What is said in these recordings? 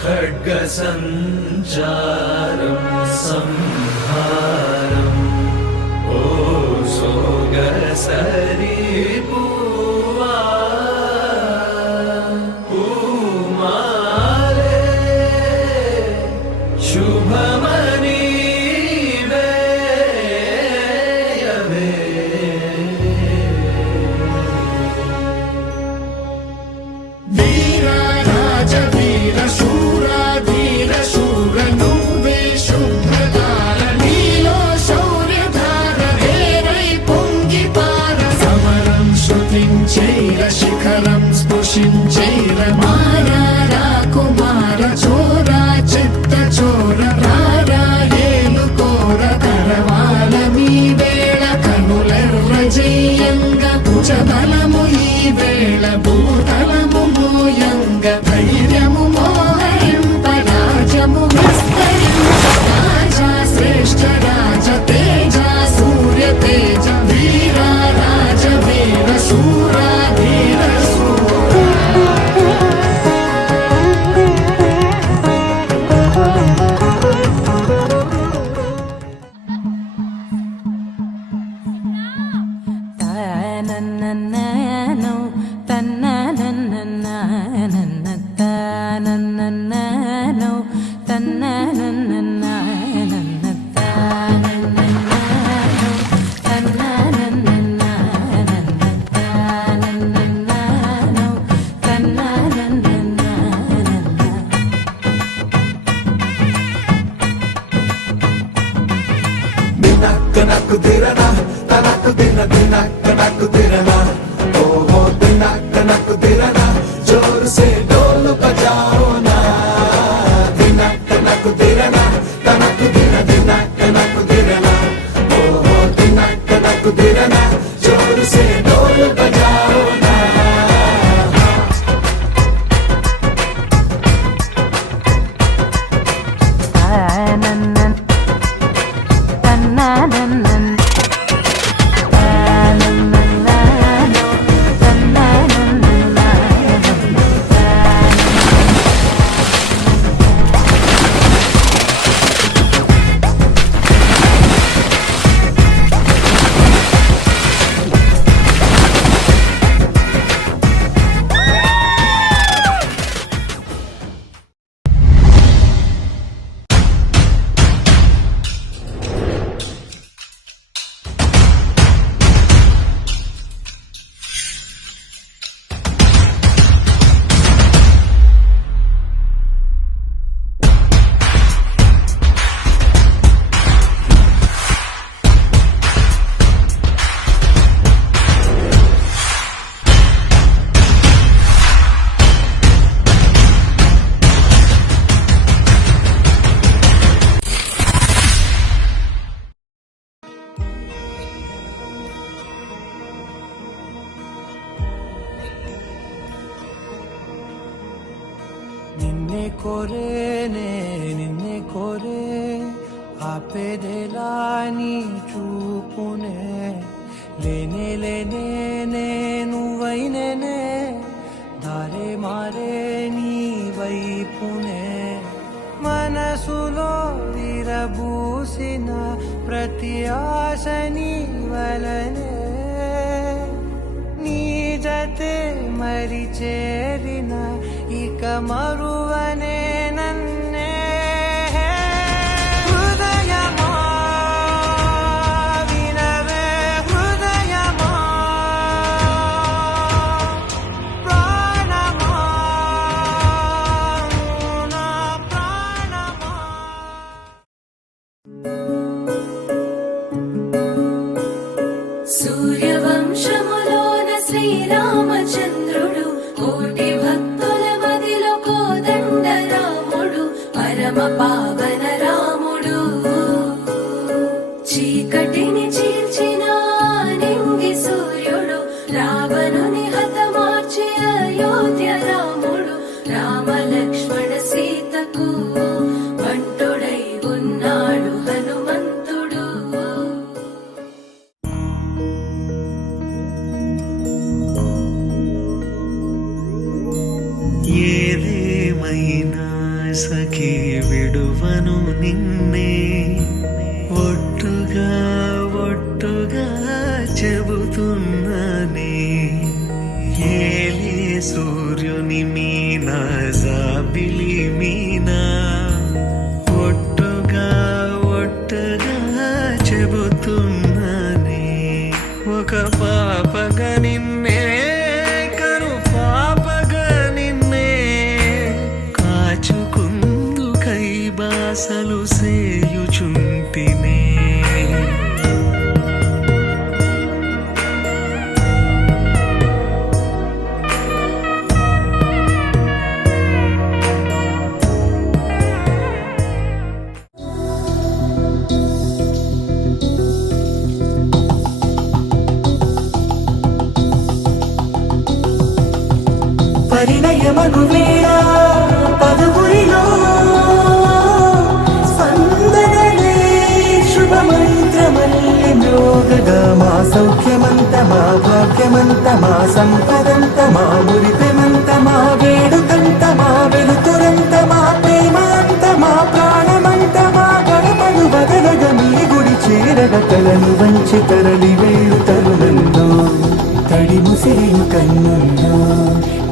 खड्गसञ्चारं संहारम् ओ सोगसरिपुवा पूमाले शुभमनीवे यवे वीरा राज वीर शूरा धीर शूर नुव्वे शुभ्रतार नीलो शौर्यधार हेरै పొంగి పార సమరం శృతించైర శిఖరం స్పృశించైర మారా రాకుమార చోరా చిత్త చోర రారా ఏలుకోర కరవాల మీ వేళ కనులెర్ర జయంగ భుజబలము ఈ వేళ భూతలము మోయంగ ధైర్యము మోహరింప రాజము విస్తరింప రాజా శ్రేష్ఠ రాజ తేజ సూర్య తేజ వీర రాజ వీర శూరా ధీర తనననననో తనననననననో తననననననో తనననననననో दिनक दिरना तनक दिन दिनक नक दिरना ओ हो दिनक नक दिरना जोर से ढोल बजाओ ना दिनक नक दिरना तनक दिन दिनक नक दिरना ओ हो दिनक नक दिरना जोर से ढोल बजाओ ना నిన్నే కోరేనే నిన్నే కోరే ఆపేదేలా నీ చూపునే లేనే లేనే నువ్వైనేనే దారే మారే నీ వైపునే మనసులో విరబూసిన ప్రతి ఆశ నీ వలనే నీ జతే మరి చేరిన ఇక మరువనే నన్నే హృదయమా వినవే హృదయమా ప్రాణమా నా ప్రాణమా సూర్యవంశములోన శ్రీరామచంద్రుడు కోటి భక్తుల మదిలో కోదండ రాముడు పరమ పావన రాముడు చీకటిని చీల్చిన నింగి సూర్యుడు రావణుని హతమార్చి అయోధ్య రాముడు రామ లక్ష్మణ సీతకు బంటుడై ఉన్నాడు హనుమంతుడు ఏదేమైనా విడువను నిన్నే ఒట్టుగా ఒట్టుగా చెబుతున్నానే ఏలే సూర్యుని మీనా జాబిలి మీనా ఒట్టుగా ఒట్టుగా చెబుతున్నానే ఒక పాపగా నిన్నే కను పాపగా నిన్నే కాచుకుందు కై బాసలు సేయుచుంటినే పరిణయమగు వేళ పదుగురిలో స్పందనలే శుభమంత్రమల్లి మ్రోగగా మా సౌఖ్యమంత మా భాగ్యమంత మా సంపదంత మా మురిపెమంత మా వేడుకంత మా వెలుతురంత మా ప్రేమంత మా ప్రాణమంత మా గడపను బదలగ మీ గుడి చేరగ తలను వంచి తరలి వేళు తరుణంలో తడి ముసిరిను కన్నుల్లో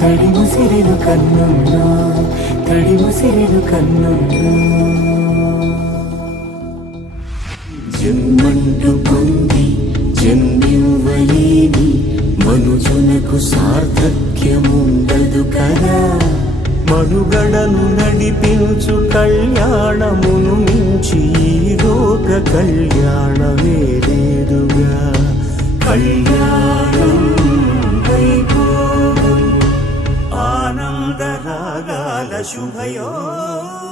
తడి ముసిరిను కన్నుల్లో తడి ముసిరిను కన్నుల్లో జన్మంటూ పొంది జన్మివ్వలేని మనుజునకు సార్థక్యముండదు కదా మనుగడను నడిపించు కళ్యాణమును మించి ఈ లోక కళ్యాణమే లేదుగా కళ్యాణం వైభోగం ఆనందరాగాల శుభయోగం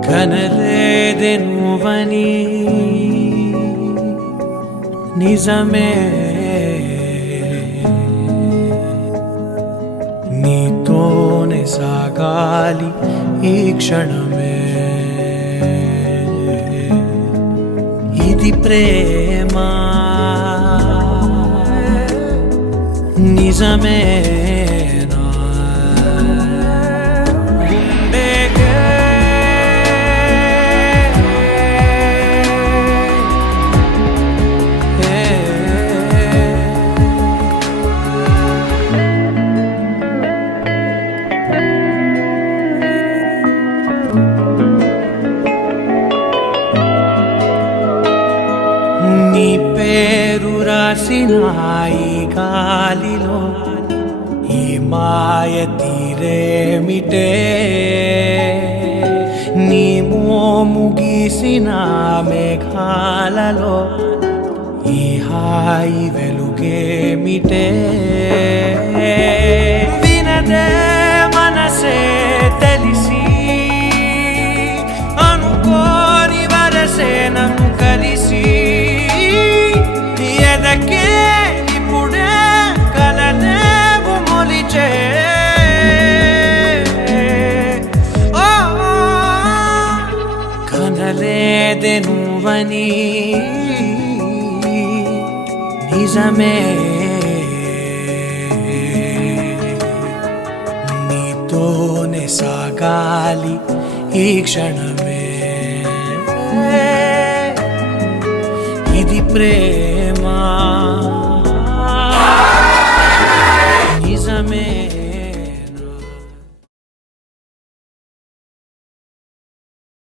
కనలేదే నువ్వని నిజమే నీతోనే సాగాలి ఈ క్షణమే ఇది ప్రేమ నిజమే నీ పేరు రాసిన ఈ గాలిలో ఈ మాయ తీరేమిటే నీ మోము గీసిన మేఘాలలో ఈ హాయి వెలుగేమిటే వినదే మనసే తెలిసి అనుకోని వరసే నన్ను కలిసి ఎదకే ఇప్పుడే కలనేవు మొలిచే కనలేదే నువ్వని నిజమే నీతోనే సాగాలి ఈ క్షణమే ఇది ప్రేమ